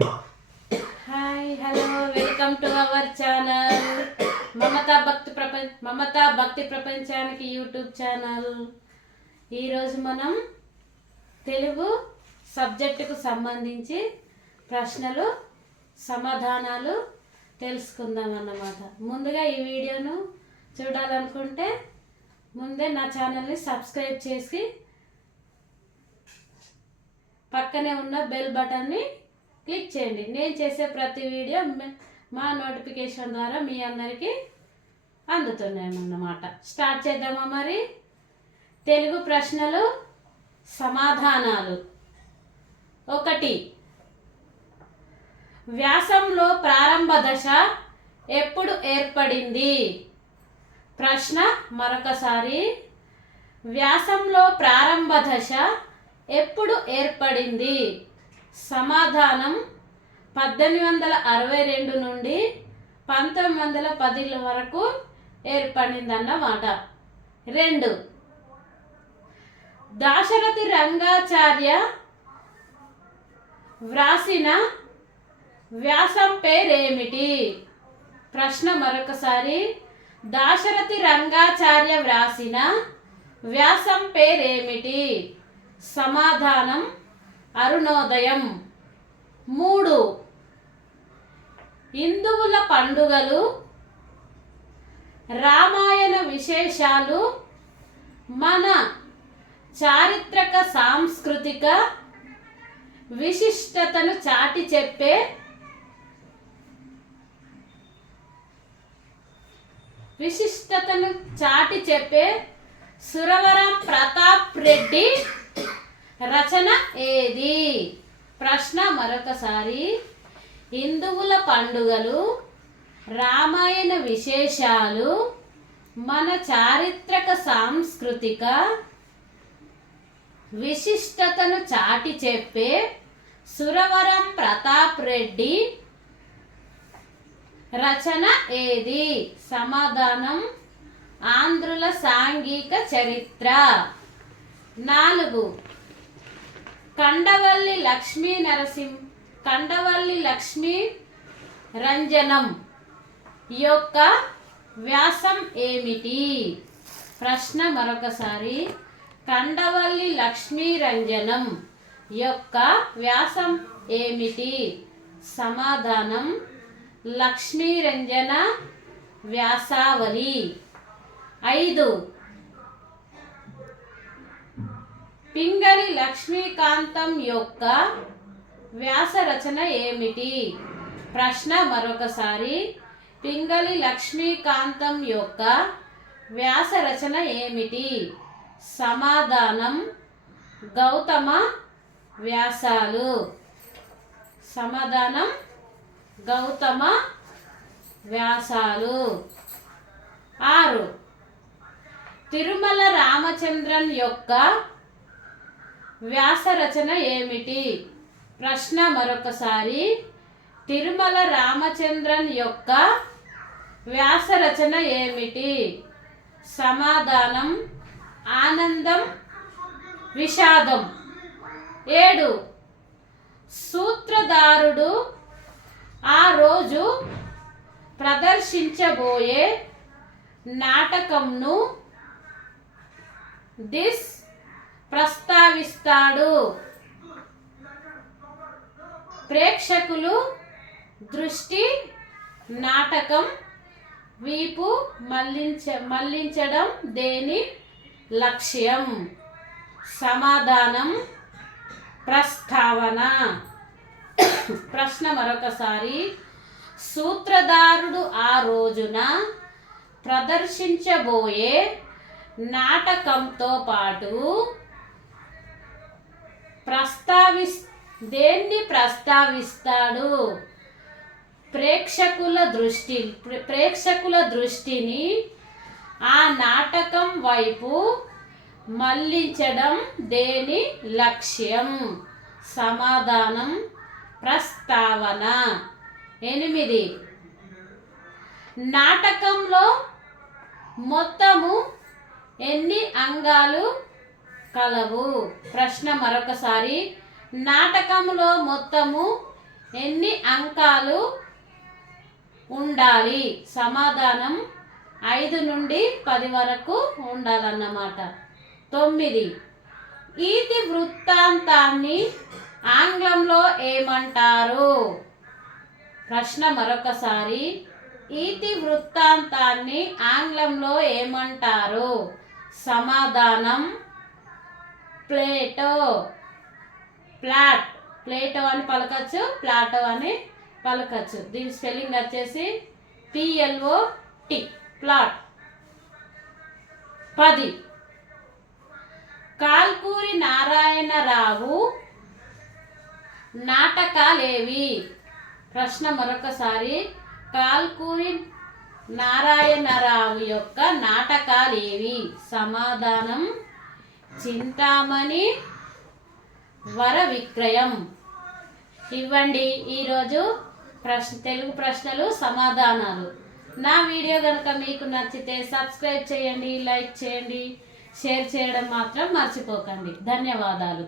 Hi hello welcome to our channel Mamata భక్తి ప్రపంచానికి YouTube channel. ఈరోజు మనం తెలుగు సబ్జెక్టుకు సంబంధించి ప్రశ్నలు సమాధానాలు తెలుసుకుందాం అన్నమాట. ముందుగా ఈ వీడియోను చూడాలనుకుంటే ముందే నా ఛానల్ని సబ్స్క్రైబ్ చేసి పక్కనే ఉన్న బెల్ బటన్ని క్లిక్ చేయండి. నేను చేసే ప్రతి వీడియో మా నోటిఫికేషన్ ద్వారా మీ అందరికీ అందుతున్నాయన్నమాట. స్టార్ట్ చేద్దామా మరి? తెలుగు ప్రశ్నలు సమాధానాలు. 1. వ్యాసంలో ప్రారంభ దశ ఎప్పుడు ఏర్పడింది? ప్రశ్న మరొకసారి. వ్యాసంలో ప్రారంభ దశ ఎప్పుడు ఏర్పడింది? సమాధానం 1862 నుండి 1910 వరకు ఏర్పడిందన్నమాట. 2. దాశరథి రంగాచార్య వ్రాసిన వ్యాసం పేరేమిటి? ప్రశ్న మరొకసారి. దాశరథి రంగాచార్య వ్రాసిన వ్యాసం పేరేమిటి? సమాధానం అరుణోదయం. 3. హిందువుల పండుగలు, రామాయణ విశేషాలు మన చారిత్రక సాంస్కృతిక విశిష్టతను చాటి చెప్పే సురవరం ప్రతాప్ రెడ్డి రచన ఏది? ప్రశ్న మరొకసారి. హిందువుల పండుగలు, రామాయణ విశేషాలు మన చారిత్రక సాంస్కృతిక విశిష్టతను చాటి చెప్పే సురవరం ప్రతాప్ రెడ్డి రచన ఏది? సమాధానం ఆంధ్రుల సాంఘిక చరిత్ర. 4. కండవల్లి లక్ష్మీ రంజనం యొక్క వ్యాసం ఏమిటి? ప్రశ్న మరొకసారి. కండవల్లి లక్ష్మీ రంజనం యొక్క వ్యాసం ఏమిటి? సమాధానం లక్ష్మీరంజన వ్యాసావళి. 5. పింగళి లక్ష్మీకాంతం యొక్క వ్యాస రచన ఏమిటి? ప్రశ్న మరొకసారి. పింగళి లక్ష్మీకాంతం యొక్క వ్యాస రచన ఏమిటి? సమాధానం గౌతమ వ్యాసాలు. సమాధానం గౌతమ వ్యాసాలు. 6. తిరుమల రామచంద్రన్ యొక్క వ్యాస రచన ఏమిటి? ప్రశ్న మరొకసారి. తిరుమల రామచంద్రన్ యొక్క వ్యాస రచన ఏమిటి? సమాధానం ఆనందం విషాదం. 7. సూత్రధారుడు ఆ రోజు ప్రదర్శించబోయే నాటకంను ప్రస్తావిస్తాడు. ప్రేక్షకులు దృష్టి నాటకం వీపు మళ్లించడం దేని లక్ష్యం? సమాధానం ప్రస్తావన. ప్రశ్న మరొకసారి. సూత్రధారుడు ఆ రోజున ప్రదర్శించబోయే నాటకంతో పాటు దేన్ని ప్రస్తావిస్తాడు? ప్రేక్షకుల దృష్టిని ఆ నాటకం వైపు మళ్లించడం దేని లక్ష్యం? సమాధానం ప్రస్తావన. 8. నాటకంలో మొత్తము ఎన్ని అంగాలు కలవు? ప్రశ్న మరొకసారి. నాటకంలో మొత్తము ఎన్ని అంకాలు ఉండాలి? సమాధానం 5 నుండి 10 వరకు ఉండాలన్నమాట. 9. ఈతి వృత్తాంతాన్ని ఆంగ్లంలో ఏమంటారు? ప్రశ్న మరొకసారి. ఈతి వృత్తాంతాన్ని ఆంగ్లంలో ఏమంటారు? సమాధానం ప్లేటో. ప్లేటో అని పలకచ్చు, ప్లాటో అని పలకచ్చు. దీని స్పెల్లింగ్ వచ్చేసి PLOT, ప్లాట్. 10. కాల్కూరి నారాయణరావు నాటకాలేవి? ప్రశ్న మరొకసారి. కాల్కూరి నారాయణరావు యొక్క నాటకాలేవి? సమాధానం చింతామణి, వర విక్రయం. ఇవ్వండి ఈరోజు తెలుగు ప్రశ్నలు, సమాధానాలు. నా వీడియో కనుక మీకు నచ్చితే సబ్స్క్రైబ్ చేయండి, లైక్ చేయండి, షేర్ చేయడం మాత్రం మర్చిపోకండి. ధన్యవాదాలు.